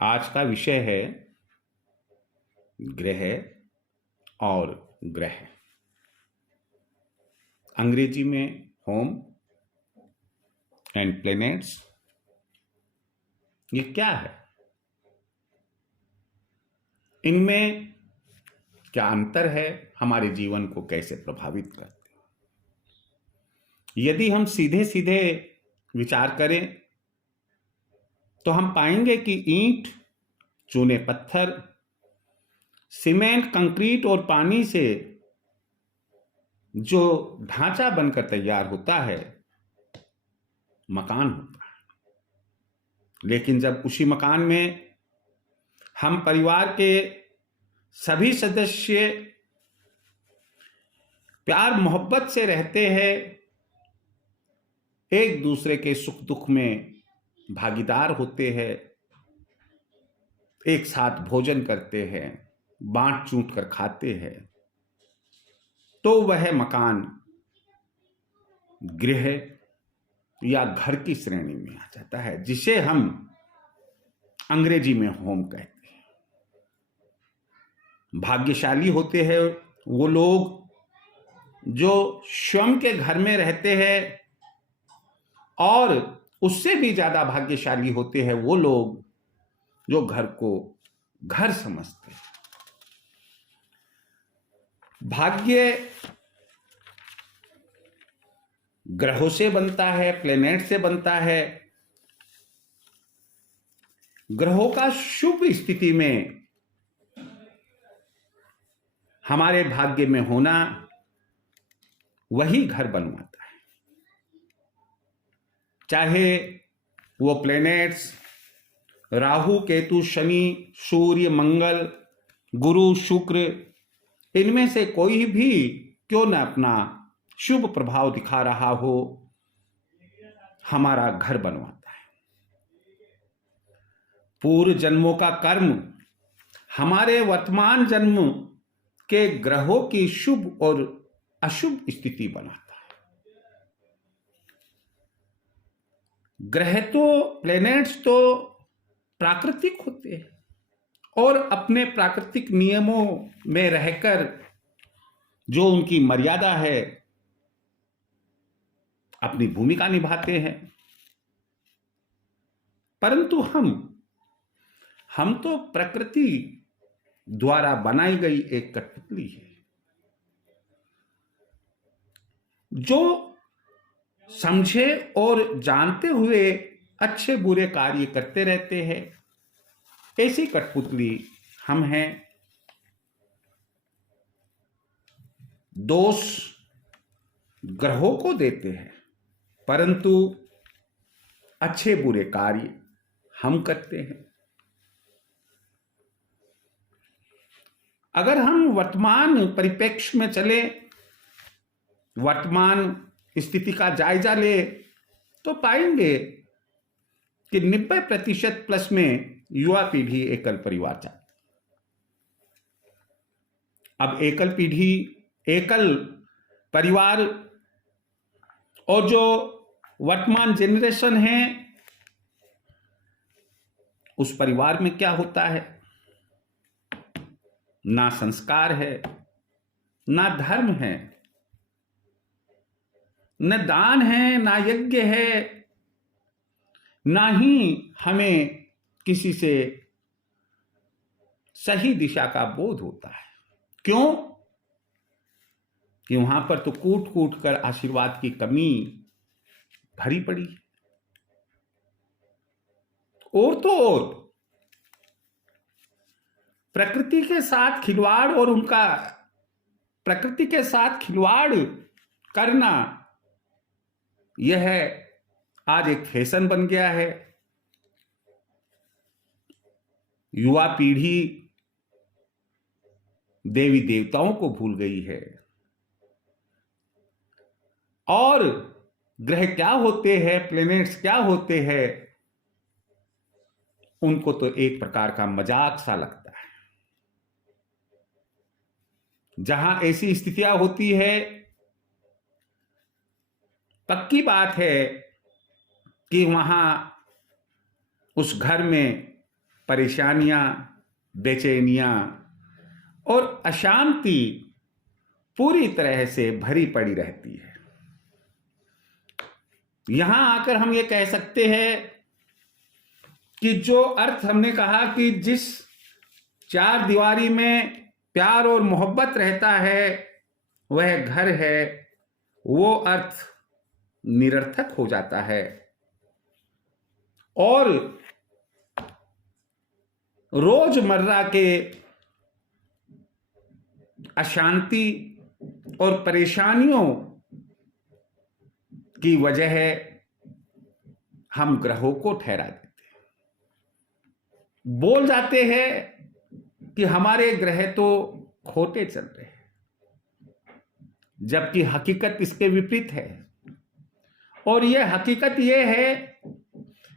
आज का विषय है ग्रह और ग्रह, अंग्रेजी में होम एंड प्लैनेट्स। ये क्या है, इनमें क्या अंतर है, हमारे जीवन को कैसे प्रभावित करते हैं? यदि हम सीधे सीधे विचार करें तो हम पाएंगे कि ईंट, चूने पत्थर, सीमेंट, कंक्रीट और पानी से जो ढांचा बनकर तैयार होता है, मकान होता है। लेकिन जब उसी मकान में हम परिवार के सभी सदस्य प्यार मोहब्बत से रहते हैं, एक दूसरे के सुख दुख में भागीदार होते हैं, एक साथ भोजन करते हैं, बांट चूट कर खाते हैं, तो वह मकान गृह या घर की श्रेणी में आ जाता है, जिसे हम अंग्रेजी में होम कहते हैं। भाग्यशाली होते हैं वो लोग जो स्वयं के घर में रहते हैं, और उससे भी ज्यादा भाग्यशाली होते हैं वो लोग जो घर को घर समझते हैं। भाग्य ग्रहों से बनता है, प्लेनेट से बनता है। ग्रहों का शुभ स्थिति में हमारे भाग्य में होना वही घर बनवाता है। चाहे वो प्लेनेट्स राहु, केतु, शनि, सूर्य, मंगल, गुरु, शुक्र, इनमें से कोई भी क्यों न अपना शुभ प्रभाव दिखा रहा हो, हमारा घर बनवाता है। पूर्व जन्मों का कर्म हमारे वर्तमान जन्म के ग्रहों की शुभ और अशुभ स्थिति बनाता है। ग्रह तो, प्लैनेट्स तो प्राकृतिक होते हैं और अपने प्राकृतिक नियमों में रहकर जो उनकी मर्यादा है, अपनी भूमिका निभाते हैं। परंतु हम तो प्रकृति द्वारा बनाई गई एक कठपुतली है, जो समझे और जानते हुए अच्छे बुरे कार्य करते रहते हैं। ऐसी कठपुतली हम हैं। दोष ग्रहों को देते हैं, परंतु अच्छे बुरे कार्य हम करते हैं। अगर हम वर्तमान परिप्रेक्ष्य में चले, वर्तमान स्थिति का जायजा ले, तो पाएंगे कि 90% प्लस में युवा पीढ़ी एकल परिवार चाहती। अब एकल पीढ़ी, एकल परिवार और जो वर्तमान जेनरेशन है, उस परिवार में क्या होता है? ना संस्कार है, ना धर्म है, न दान है, ना यज्ञ है, ना ही हमें किसी से सही दिशा का बोध होता है। क्यों? कि वहां पर तो कूट कूट कर आशीर्वाद की कमी भरी पड़ी। और तो और प्रकृति के साथ खिलवाड़, और उनका प्रकृति के साथ खिलवाड़ करना, यह आज एक फैशन बन गया है। युवा पीढ़ी देवी देवताओं को भूल गई है, और ग्रह क्या होते हैं, प्लैनेट्स क्या होते हैं, उनको तो एक प्रकार का मजाक सा लगता है। जहां ऐसी स्थितियां होती है, पक्की बात है कि वहां उस घर में परेशानियां, बेचैनियां और अशांति पूरी तरह से भरी पड़ी रहती है। यहां आकर हम ये कह सकते हैं कि जो अर्थ हमने कहा कि जिस चार दीवारी में प्यार और मोहब्बत रहता है वह घर है, वो अर्थ निरर्थक हो जाता है और रोजमर्रा के अशांति और परेशानियों की वजह हम ग्रहों को ठहरा देते हैं। बोल जाते हैं कि हमारे ग्रह तो खोटे चल रहे हैं, जबकि हकीकत इसके विपरीत है। और यह हकीकत यह है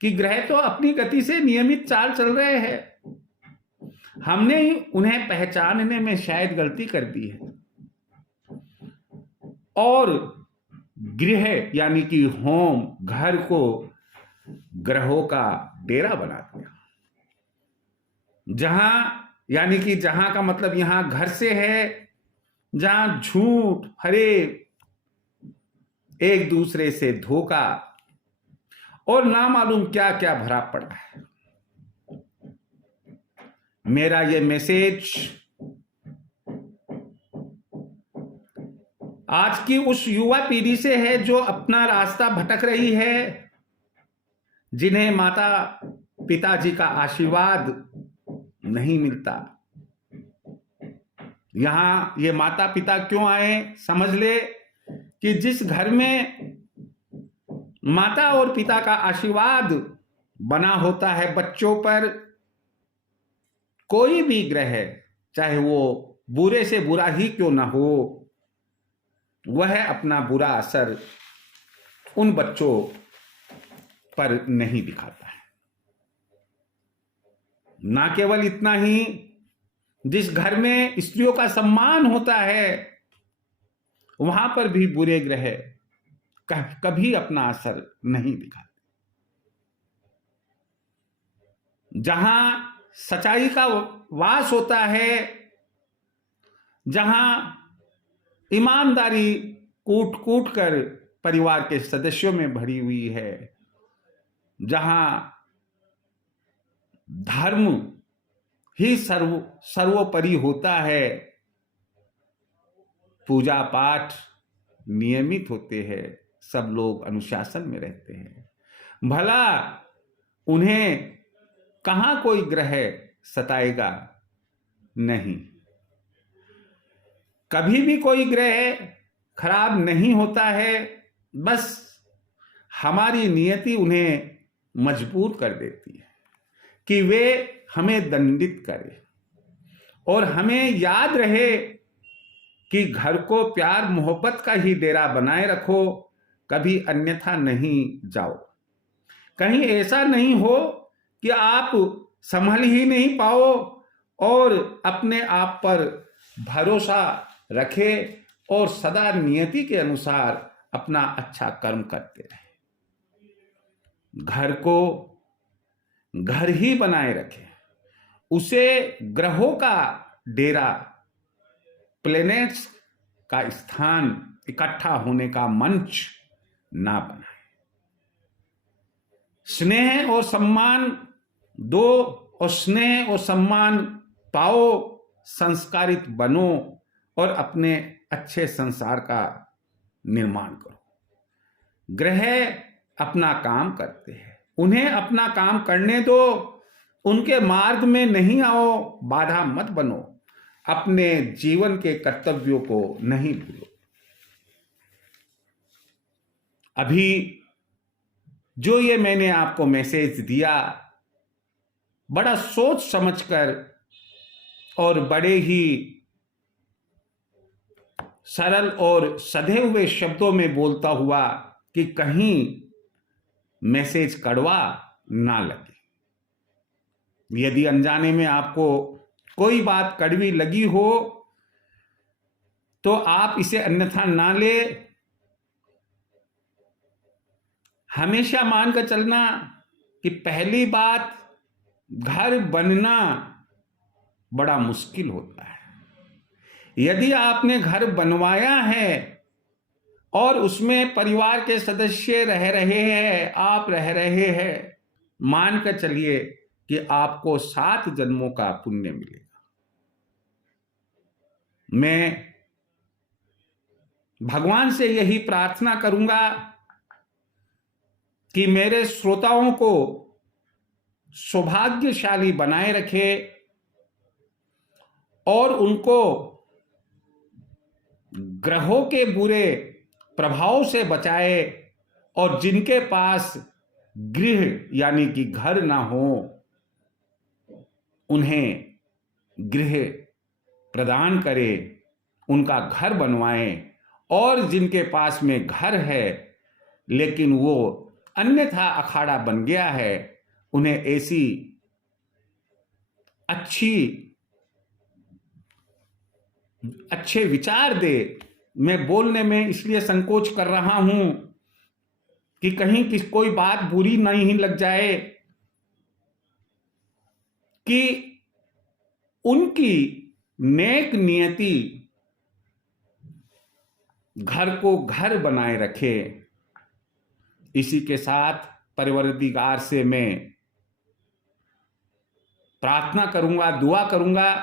कि ग्रह तो अपनी गति से नियमित चाल चल रहे हैं, हमने ही उन्हें पहचानने में शायद गलती कर दी है और गृह यानी कि होम, घर को ग्रहों का डेरा बना दिया। जहां यानी कि जहां का मतलब यहां घर से है, जहां झूठ, फरेब, एक दूसरे से धोखा और ना मालूम क्या क्या भरा पड़ा है। मेरा ये मैसेज आज की उस युवा पीढ़ी से है जो अपना रास्ता भटक रही है, जिन्हें माता पिताजी का आशीर्वाद नहीं मिलता। यहां ये माता पिता क्यों आए, समझ ले कि जिस घर में माता और पिता का आशीर्वाद बना होता है बच्चों पर, कोई भी ग्रह चाहे वो बुरे से बुरा ही क्यों ना हो, वह अपना बुरा असर उन बच्चों पर नहीं दिखाता है। ना केवल इतना ही, जिस घर में स्त्रियों का सम्मान होता है वहां पर भी बुरे ग्रह कभी अपना असर नहीं दिखाते। जहां सच्चाई का वास होता है, जहां ईमानदारी कूट कूट कर परिवार के सदस्यों में भरी हुई है, जहां धर्म ही सर्वोपरि होता है, पूजा पाठ नियमित होते हैं, सब लोग अनुशासन में रहते हैं, भला उन्हें कहां कोई ग्रह सताएगा नहीं। कभी भी कोई ग्रह खराब नहीं होता है, बस हमारी नियति उन्हें मजबूर कर देती है कि वे हमें दंडित करें। और हमें याद रहे कि घर को प्यार मोहब्बत का ही डेरा बनाए रखो, कभी अन्यथा नहीं जाओ। कहीं ऐसा नहीं हो कि आप संभल ही नहीं पाओ और अपने आप पर भरोसा रखे और सदा नियति के अनुसार अपना अच्छा कर्म करते रहे। घर को घर ही बनाए रखे, उसे ग्रहों का डेरा, प्लैनेट्स का स्थान, इकट्ठा होने का मंच ना बनाए। स्नेह और सम्मान दो और स्नेह और सम्मान पाओ, संस्कारित बनो और अपने अच्छे संसार का निर्माण करो। ग्रह अपना काम करते हैं, उन्हें अपना काम करने दो, उनके मार्ग में नहीं आओ, बाधा मत बनो, अपने जीवन के कर्तव्यों को नहीं भूलो। अभी जो ये मैंने आपको मैसेज दिया, बड़ा सोच समझकर और बड़े ही सरल और सधे हुए शब्दों में बोलता हुआ कि कहीं मैसेज कड़वा ना लगे। यदि अनजाने में आपको कोई बात कड़वी लगी हो तो आप इसे अन्यथा ना ले। हमेशा मानकर चलना कि पहली बात घर बनना बड़ा मुश्किल होता है। यदि आपने घर बनवाया है और उसमें परिवार के सदस्य रह रहे हैं, आप रह रहे हैं, मान कर चलिए कि आपको 7 जन्मों का पुण्य मिलेगा। मैं भगवान से यही प्रार्थना करूंगा कि मेरे श्रोताओं को सौभाग्यशाली बनाए रखे और उनको ग्रहों के बुरे प्रभाव से बचाए, और जिनके पास गृह यानी कि घर ना हो उन्हें गृह प्रदान करे, उनका घर बनवाएं, और जिनके पास में घर है लेकिन वो अन्यथा अखाड़ा बन गया है, उन्हें ऐसी अच्छे विचार दे। मैं बोलने में इसलिए संकोच कर रहा हूं कि कहीं कोई बात बुरी नहीं लग जाए, कि उनकी नेक नियति घर को घर बनाए रखे। इसी के साथ परवरदिगार से मैं प्रार्थना करूंगा, दुआ करूंगा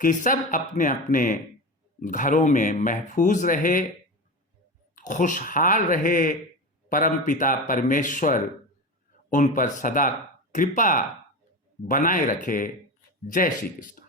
कि सब अपने अपने घरों में महफूज रहे, खुशहाल रहे, परमपिता परमेश्वर उन पर सदा कृपा बनाए रखे। जय श्री कृष्ण।